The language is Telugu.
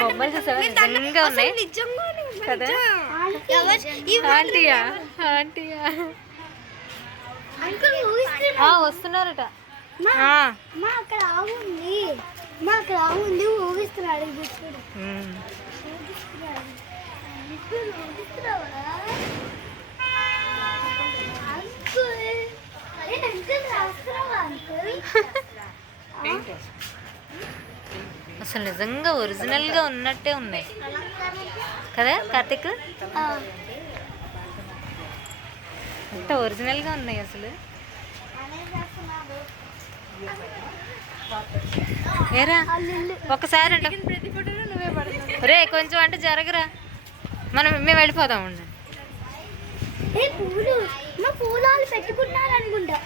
బొమ్మలు చూసావా నిజంగా ఉన్నాయి కదా. ఆంటీయా ఆంటీయా వస్తున్నారట. అక్కడ ఆవు ఉంది, మా అక్కడ ఆవు ఉంది, ఊగిస్తున్నాడు. అసలు నిజంగా ఒరిజినల్ గా ఉన్నట్టే ఉన్నాయి కదా కార్తిక్. అంత ఒరిజినల్ గా ఉన్నాయి అసలు. ఏరా ఒకసారి అంట రే కొంచెం అంటే జరగరా, మేము వెళ్ళిపోదాం. పూలు పెట్టుకున్నారు అనుకుంటా.